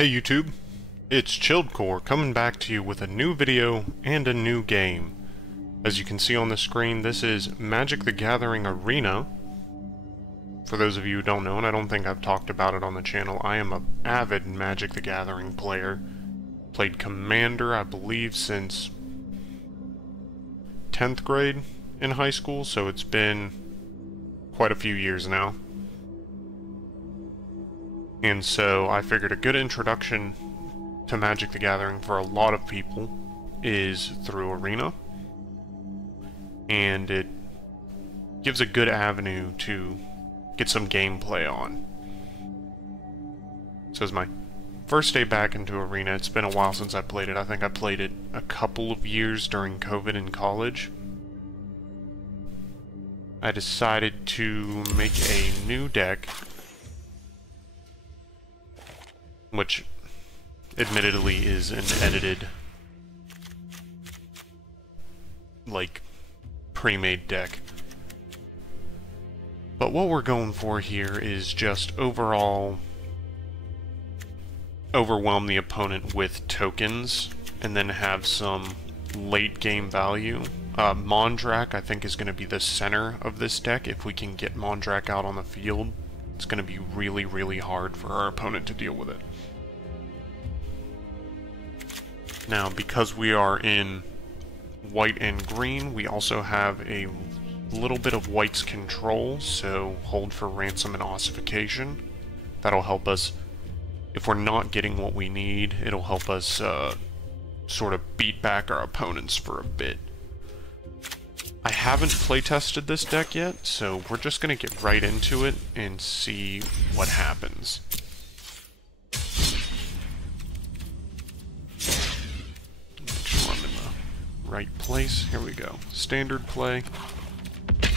Hey YouTube, it's ChilledCore coming back to you with a new video and a new game. As you can see on the screen, this is Magic the Gathering Arena. For those of you who don't know, and I don't think I've talked about it on the channel, I am an avid Magic the Gathering player. Played Commander, I believe, since 10th grade in high school, so it's been quite a few years now. And so I figured a good introduction to Magic the Gathering for a lot of people is through Arena. And it gives a good avenue to get some gameplay on. So it's my first day back into Arena. It's been a while since I played it. I think I played it a couple of years during COVID in college. I decided to make a new deck, which admittedly is an edited, like, pre-made deck. But what we're going for here is just overall overwhelm the opponent with tokens and then have some late game value. Mondrak, I think, is going to be the center of this deck. If we can get Mondrak out on the field, it's going to be really, really hard for our opponent to deal with it. Now, because we are in white and green, we also have a little bit of white's control, so hold for ransom and ossification. That'll help us, if we're not getting what we need, it'll help us sort of beat back our opponents for a bit. I haven't playtested this deck yet, so we're just going to get right into it and see what happens. Make sure I'm in the right place. Here we go. Standard play.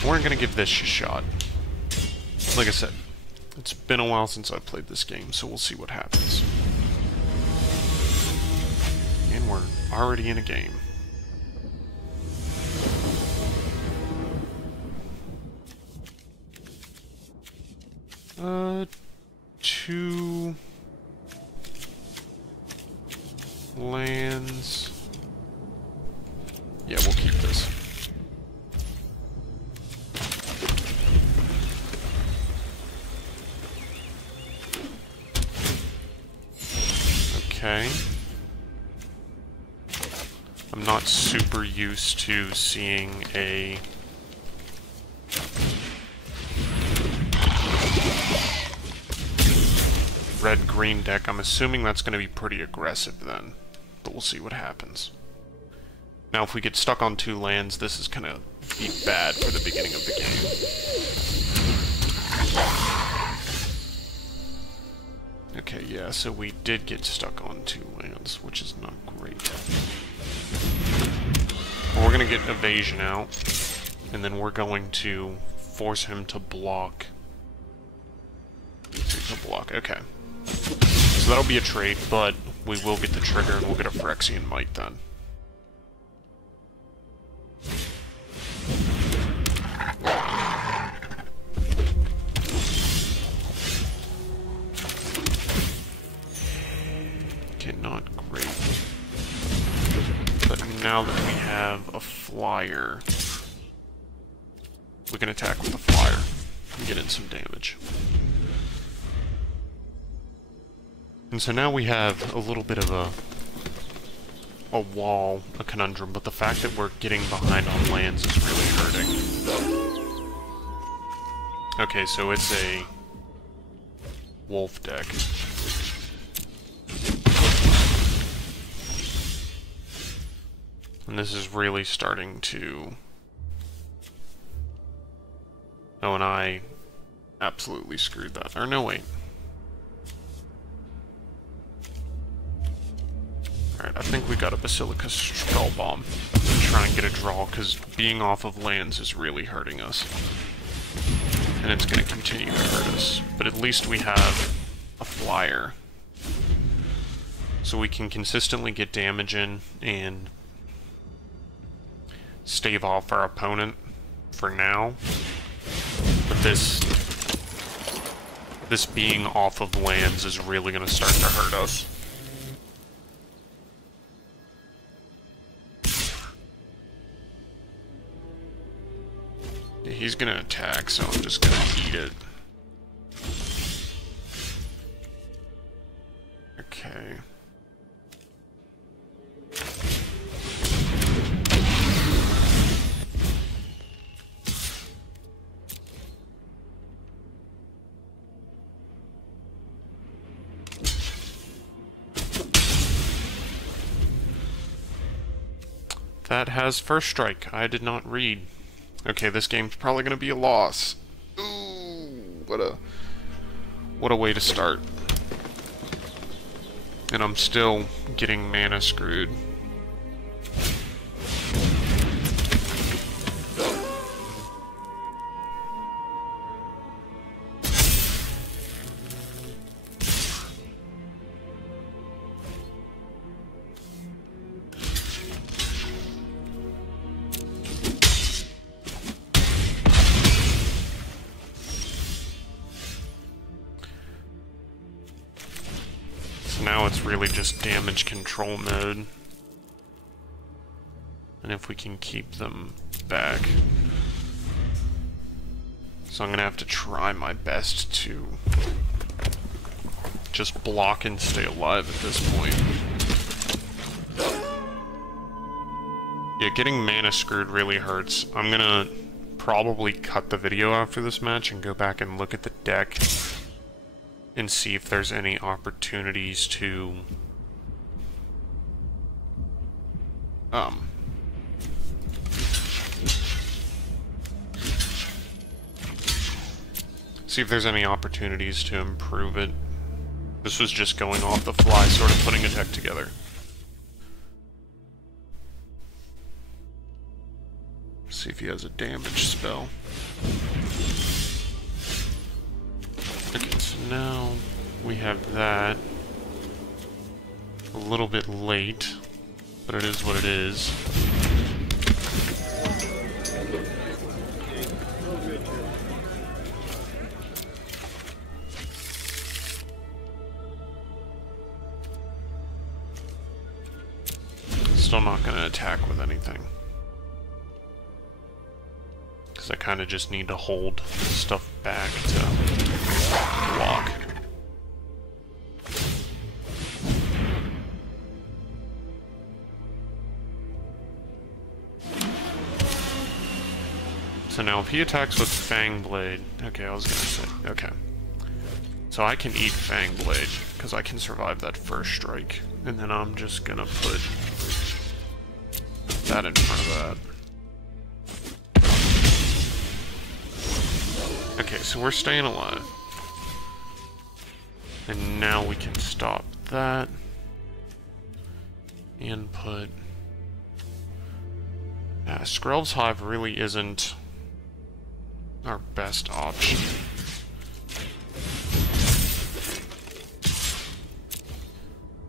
We're going to give this a shot. Like I said, it's been a while since I've played this game, so we'll see what happens. And we're already in a game. Two lands. Yeah, we'll keep this. Okay. I'm not super used to seeing a red-green deck. I'm assuming that's going to be pretty aggressive then, but we'll see what happens. Now, if we get stuck on two lands, this is going to be bad for the beginning of the game. Okay, yeah, so we did get stuck on two lands, which is not great. But we're going to get evasion out, and then we're going to force him to block. Okay. So that'll be a trade, but we will get the trigger and we'll get a Phyrexian Might then. Okay, not great. But now that we have a flyer, we can attack with the flyer and get in some damage. And so now we have a little bit of a wall, a conundrum, but the fact that we're getting behind on lands is really hurting. Okay, so it's a wolf deck. And this is really starting to... Oh, and I absolutely screwed that. Or no, wait. Alright, I think we got a Basilica Skull Bomb to try and get a draw, because being off of lands is really hurting us. And it's going to continue to hurt us. But at least we have a flyer. So we can consistently get damage in and stave off our opponent for now. But this This being off of lands is really going to start to hurt us. He's going to attack, so I'm just going to eat it. Okay. That has first strike. I did not read. Okay, this game's probably going to be a loss. Ooh, what a way to start. And I'm still getting mana screwed. Now it's really just damage control mode. And if we can keep them back. So I'm gonna have to try my best to just block and stay alive at this point. Yeah, getting mana screwed really hurts. I'm gonna probably cut the video after this match and go back and look at the deck and see if there's any opportunities to see if there's any opportunities to improve it. This was just going off the fly, sort of putting a deck together. See if he has a damage spell. Okay, so now we have that. A little bit late, but it is what it is. Still not going to attack with anything. Because I kind of just need to hold stuff back to block. So now if he attacks with Fang Blade... Okay, I was gonna say... Okay. So I can eat Fang Blade, because I can survive that first strike. And then I'm just gonna put that in front of that. Okay, so we're staying alive. And now we can stop that. And put... Skrelv's Hive really isn't our best option.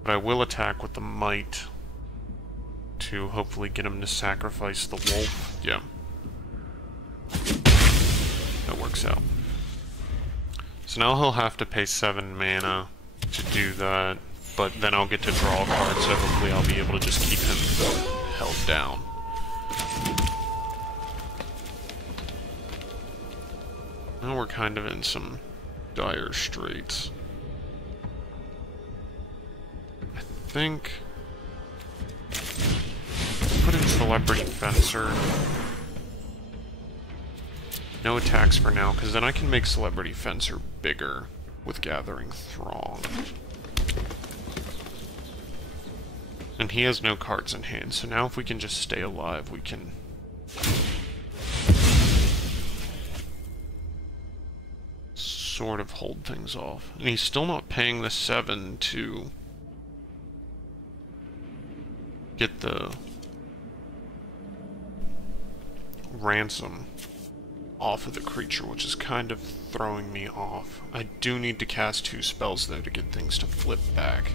But I will attack with the Might to hopefully get him to sacrifice the wolf. Yeah. That works out. So now he'll have to pay 7 mana to do that, but then I'll get to draw a card, so hopefully I'll be able to just keep him held down. Now we're kind of in some dire straits. I think... put in Celebrity Fencer. No attacks for now, because then I can make Celebrity Fencer bigger with Gathering Throng. And he has no cards in hand, so now if we can just stay alive, we can... sort of hold things off. And he's still not paying the 7 to get the ransom off of the creature, which is kind of throwing me off. I do need to cast 2 spells, though, to get things to flip back.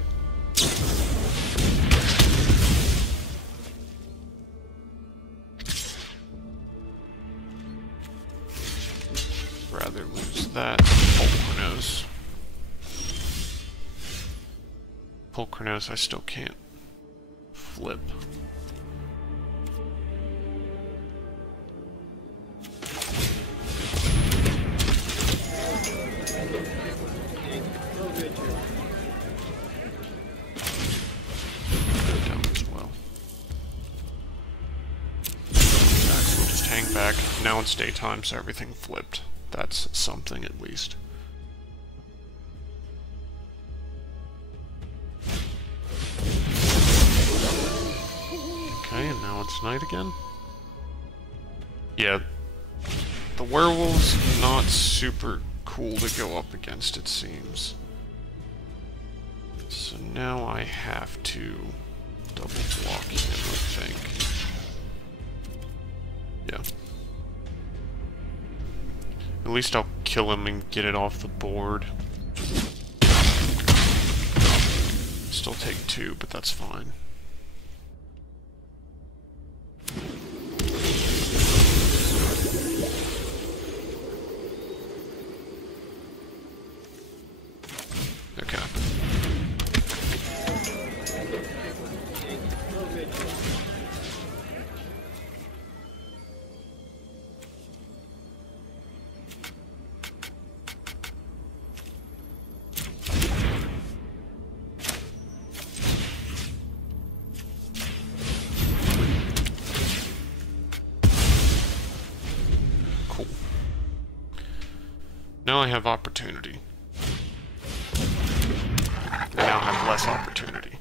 Rather lose that. Oh, who knows? Pulchronos I still can't flip. Down as well. We'll just hang back. Now it's daytime, so everything flipped. That's something at least. Okay, and now it's night again. Yeah, the werewolf's not super cool to go up against, it seems. So now I have to double block him, I think. Yeah. At least I'll kill him and get it off the board. Still take 2, but that's fine. Okay. Cool. Now I have opportunity. I now have less opportunity.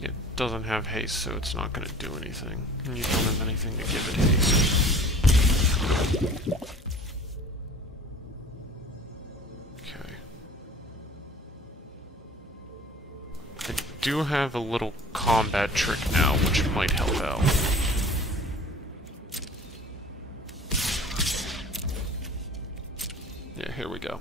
It doesn't have haste, so it's not going to do anything. And you don't have anything to give it haste. Okay. I do have a little combat trick now, which might help out. Yeah, here we go.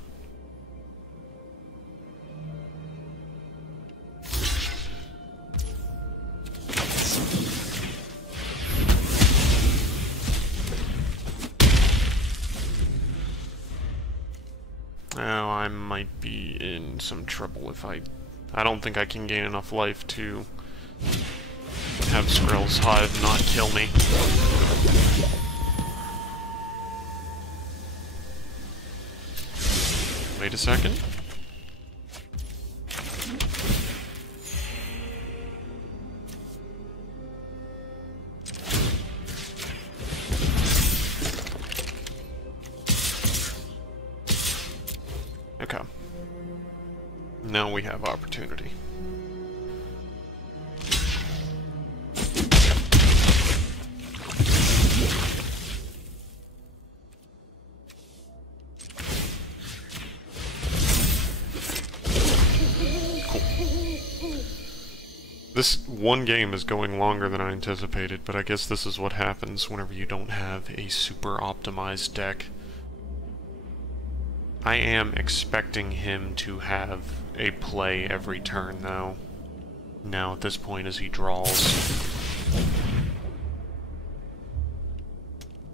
Oh, I might be in some trouble if I don't think I can gain enough life to have Skrill's Hive not kill me. Wait a second. Okay. Now we have opportunity. This one game is going longer than I anticipated, but I guess this is what happens whenever you don't have a super optimized deck. I am expecting him to have a play every turn, though. Now, at this point, as he draws.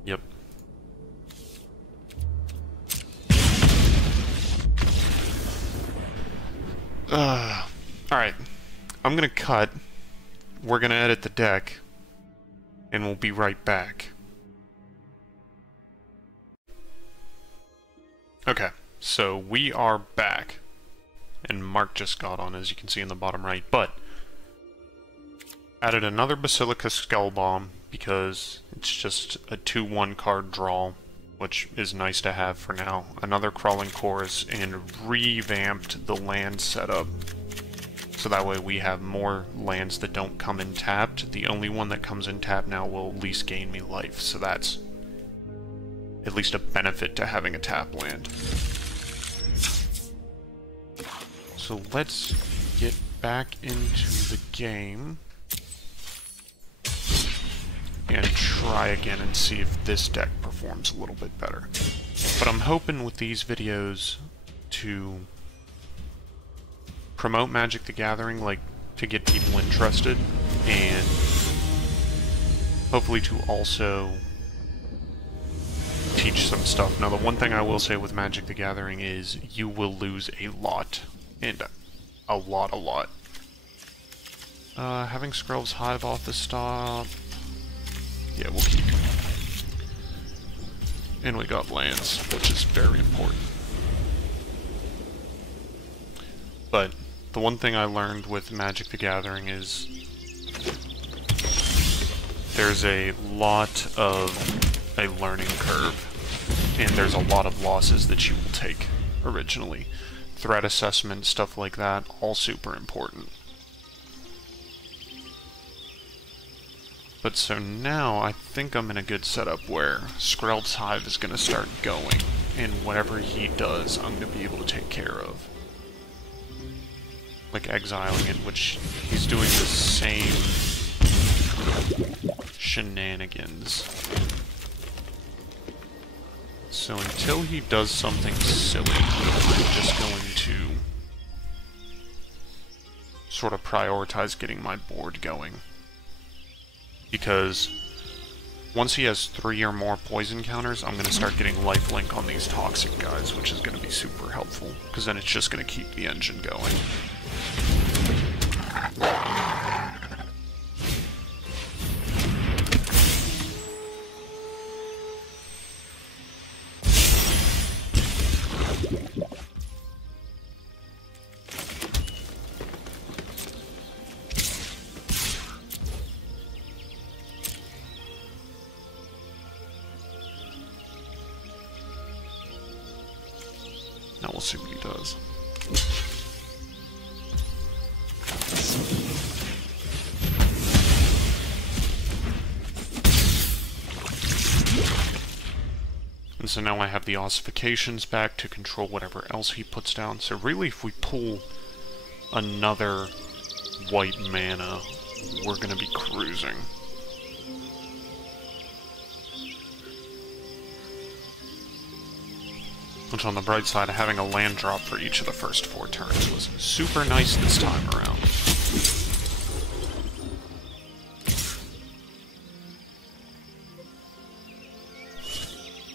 Yep. Alright. I'm gonna cut. We're gonna edit the deck. And we'll be right back. Okay, so we are back. And Mark just got on, as you can see in the bottom right, but added another Basilica Skullbomb because it's just a 2/1 card draw, which is nice to have for now. Another Crawling Chorus, and revamped the land setup. So that way we have more lands that don't come in tapped. The only one that comes in tapped now will at least gain me life, so that's at least a benefit to having a tap land. So let's get back into the game and try again and see if this deck performs a little bit better. But I'm hoping with these videos to promote Magic the Gathering, like to get people interested, and hopefully to also teach some stuff. Now, the one thing I will say with Magic the Gathering is you will lose a lot, and a lot. Having Skrell's Hive off the stop. Yeah, we'll keep. And we got lands, which is very important. But the one thing I learned with Magic the Gathering is there's a lot of a learning curve, and there's a lot of losses that you will take originally. Threat assessment, stuff like that, all super important. But so now, I think I'm in a good setup where Skrell's Hive is going to start going, and whatever he does, I'm going to be able to take care of. Like exiling it, which he's doing the same shenanigans. So until he does something silly, I'm just going to sort of prioritize getting my board going. Because once he has 3 or more poison counters, I'm going to start getting lifelink on these toxic guys, which is going to be super helpful, because then it's just going to keep the engine going. Now we'll see what he does. And so now I have the ossifications back to control whatever else he puts down. So really, if we pull another white mana, we're going to be cruising. Which, on the bright side, having a land drop for each of the first 4 turns was super nice this time around.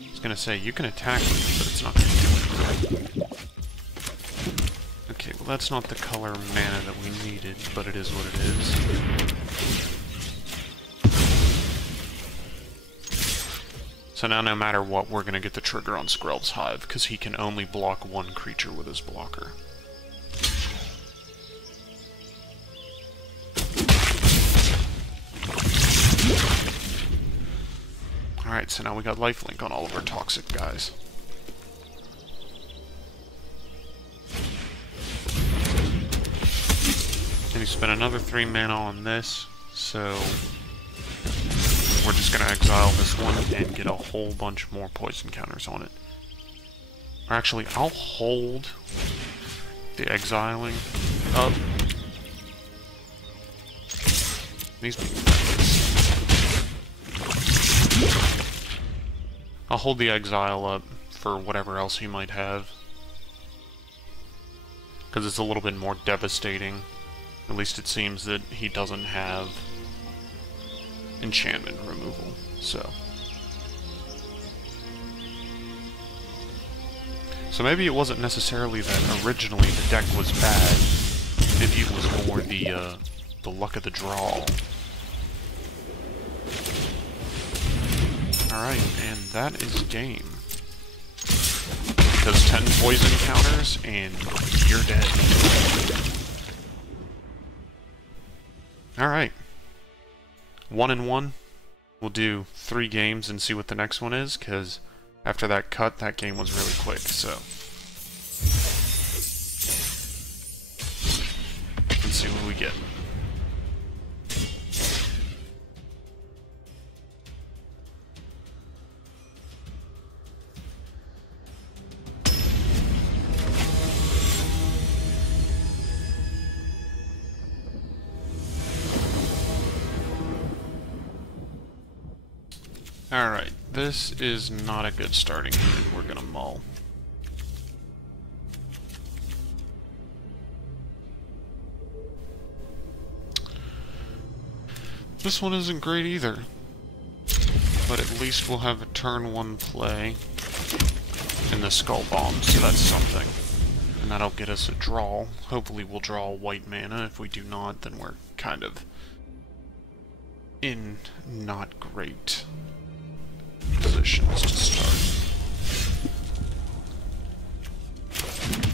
I was gonna say, you can attack me, but it's not gonna do anything. Okay, well that's not the color mana that we needed, but it is what it is. So now, no matter what, we're going to get the trigger on Skrell's Hive, because he can only block 1 creature with his blocker. Alright, so now we got lifelink on all of our toxic guys. And he spent another 3 mana on this, so we're just going to exile this one and get a whole bunch more poison counters on it. Or actually, I'll hold the exiling up. These I'll hold the exile up for whatever else he might have. Because it's a little bit more devastating. At least it seems that he doesn't have enchantment removal, so. So maybe it wasn't necessarily that originally the deck was bad. Maybe it was more the luck of the draw. Alright, and that is game. Because 10 poison counters, and you're dead. Alright. 1-1. We'll do 3 games and see what the next one is, because after that cut, that game was really quick, so. Let's see what we get. Alright, this is not a good starting hand. We're gonna mull. This one isn't great either. But at least we'll have a turn 1 play in the Skull Bomb, so that's something. And that'll get us a draw. Hopefully we'll draw white mana. If we do not, then we're kind of in not great positions to start.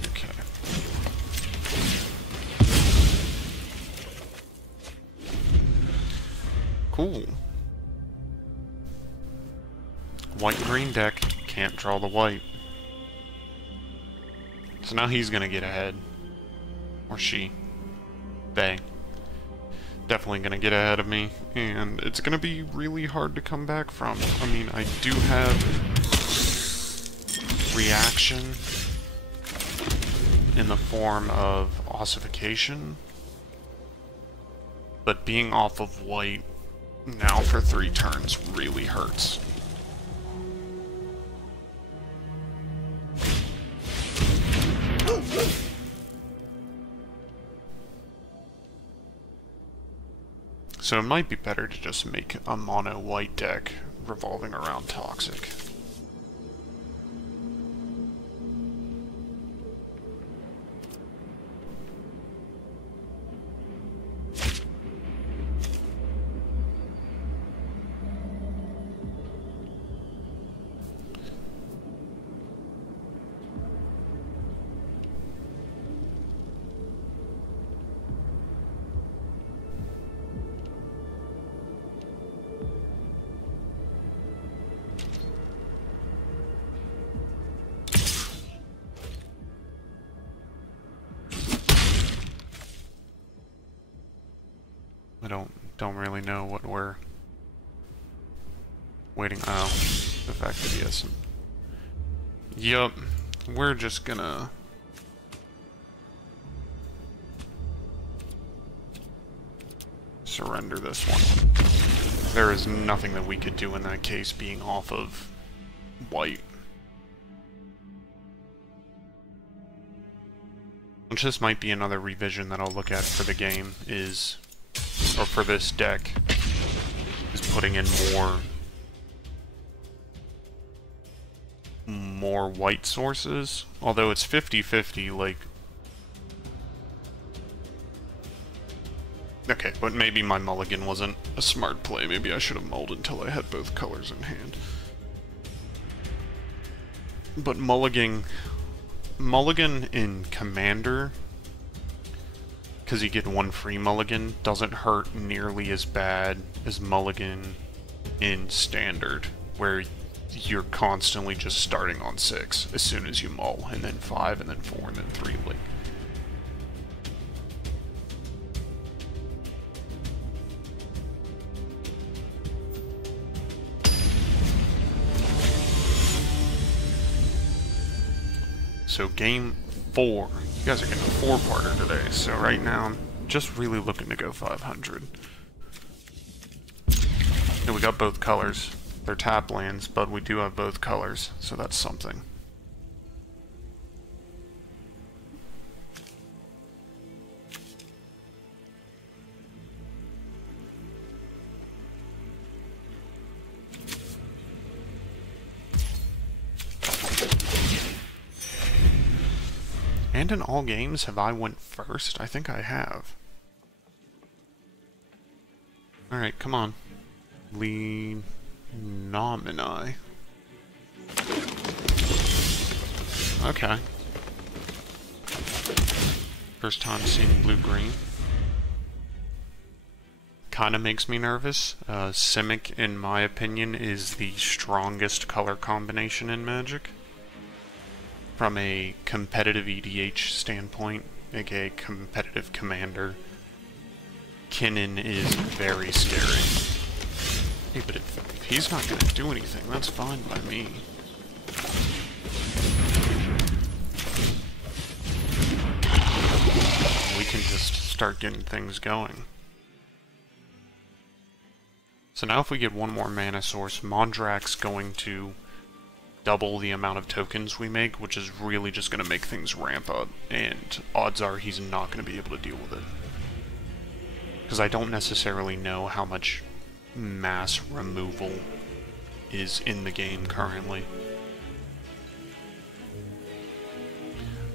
Okay. Cool. White-green deck, can't draw the white. So now he's gonna get ahead. Or she. They. Definitely gonna get ahead of me. And it's gonna be really hard to come back from. I mean, I do have reaction in the form of ossification. But being off of white now for 3 turns really hurts. So it might be better to just make a mono white deck revolving around Toxic. I don't really know what we're waiting. Oh, the fact that he has some. Yup, we're just gonna surrender this one. There is nothing that we could do in that case being off of white. Which this might be another revision that I'll look at for the game is, or for this deck, is putting in more white sources. Although it's 50-50, like... Okay, but maybe my mulligan wasn't a smart play. Maybe I should have mulled until I had both colors in hand. But mulligan in Commander, because you get 1 free mulligan, doesn't hurt nearly as bad as mulligan in Standard, where you're constantly just starting on 6 as soon as you mull, and then 5, and then 4, and then 3. Like, so game 4. You guys are getting a 4-parter today, so right now I'm just really looking to go 500. And we got both colors. They're tap lands, but we do have both colors, so that's something. And in all games, have I went first? I think I have. Alright, come on. Lead nomini. Okay. First time seeing blue-green. Kinda makes me nervous. Simic, in my opinion, is the strongest color combination in Magic. From a competitive EDH standpoint, aka competitive commander, Kinnan is very scary. Hey, but if he's not gonna do anything, that's fine by me. We can just start getting things going. So now if we get 1 more mana source, Mondrak's going to double the amount of tokens we make, which is really just going to make things ramp up, and odds are he's not going to be able to deal with it. Because I don't necessarily know how much mass removal is in the game currently.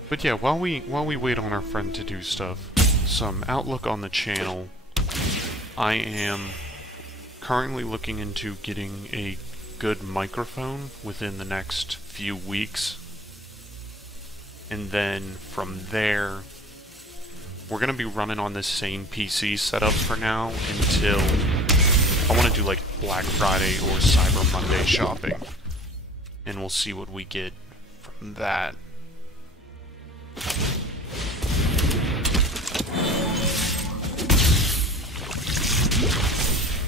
But yeah, while we wait on our friend to do stuff, some outlook on the channel. I am currently looking into getting a good microphone within the next few weeks. And then from there, we're going to be running on this same PC setup for now until I want to do like Black Friday or Cyber Monday shopping. And we'll see what we get from that.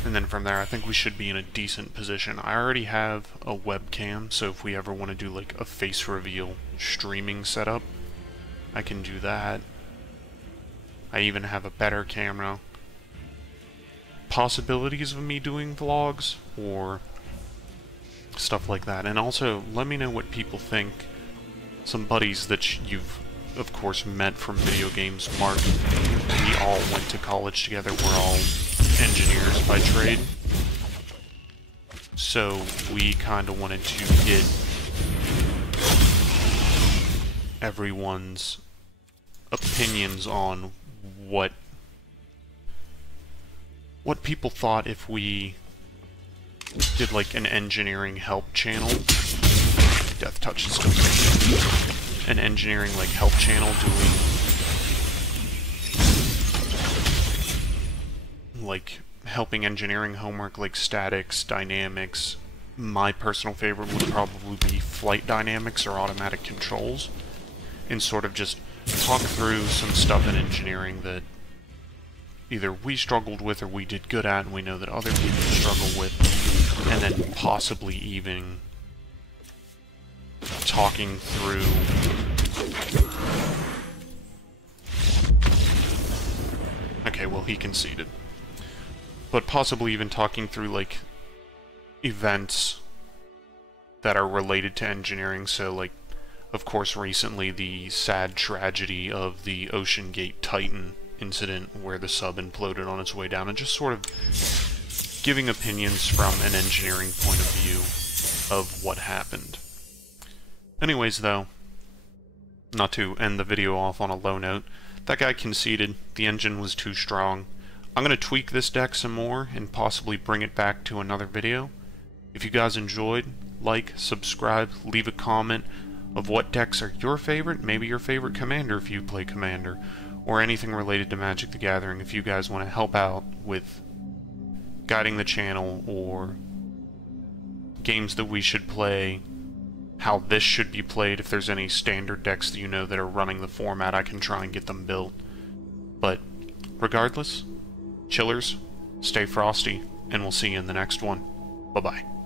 And then from there, I think we should be in a decent position. I already have a webcam, so if we ever want to do like a face reveal streaming setup, I can do that. I even have a better camera. Possibilities of me doing vlogs or stuff like that. And also, let me know what people think. Some buddies that you've, of course, met from video games. Mark, we all went to college together. We're all engineers by trade. So we kind of wanted to get everyone's opinions on what people thought if we did like an engineering help channel. Death Touch is still saying an engineering like help channel doing like helping engineering homework like statics, dynamics. My personal favorite would probably be flight dynamics or automatic controls, and sort of just talk through some stuff in engineering that either we struggled with or we did good at and we know that other people struggle with, and then possibly even talking through okay, well, he conceded. But possibly even talking through, like, events that are related to engineering. So, like, of course, recently the sad tragedy of the Ocean Gate Titan incident where the sub imploded on its way down, and just sort of giving opinions from an engineering point of view of what happened. Anyways, though, not to end the video off on a low note, that guy conceded. The engine was too strong. I'm going to tweak this deck some more and possibly bring it back to another video. If you guys enjoyed, like, subscribe, leave a comment of what decks are your favorite, maybe your favorite commander if you play Commander, or anything related to Magic the Gathering if you guys want to help out with guiding the channel or games that we should play, how this should be played. If there's any standard decks that you know that are running the format, I can try and get them built. But regardless, chillers, stay frosty, and we'll see you in the next one. Bye-bye.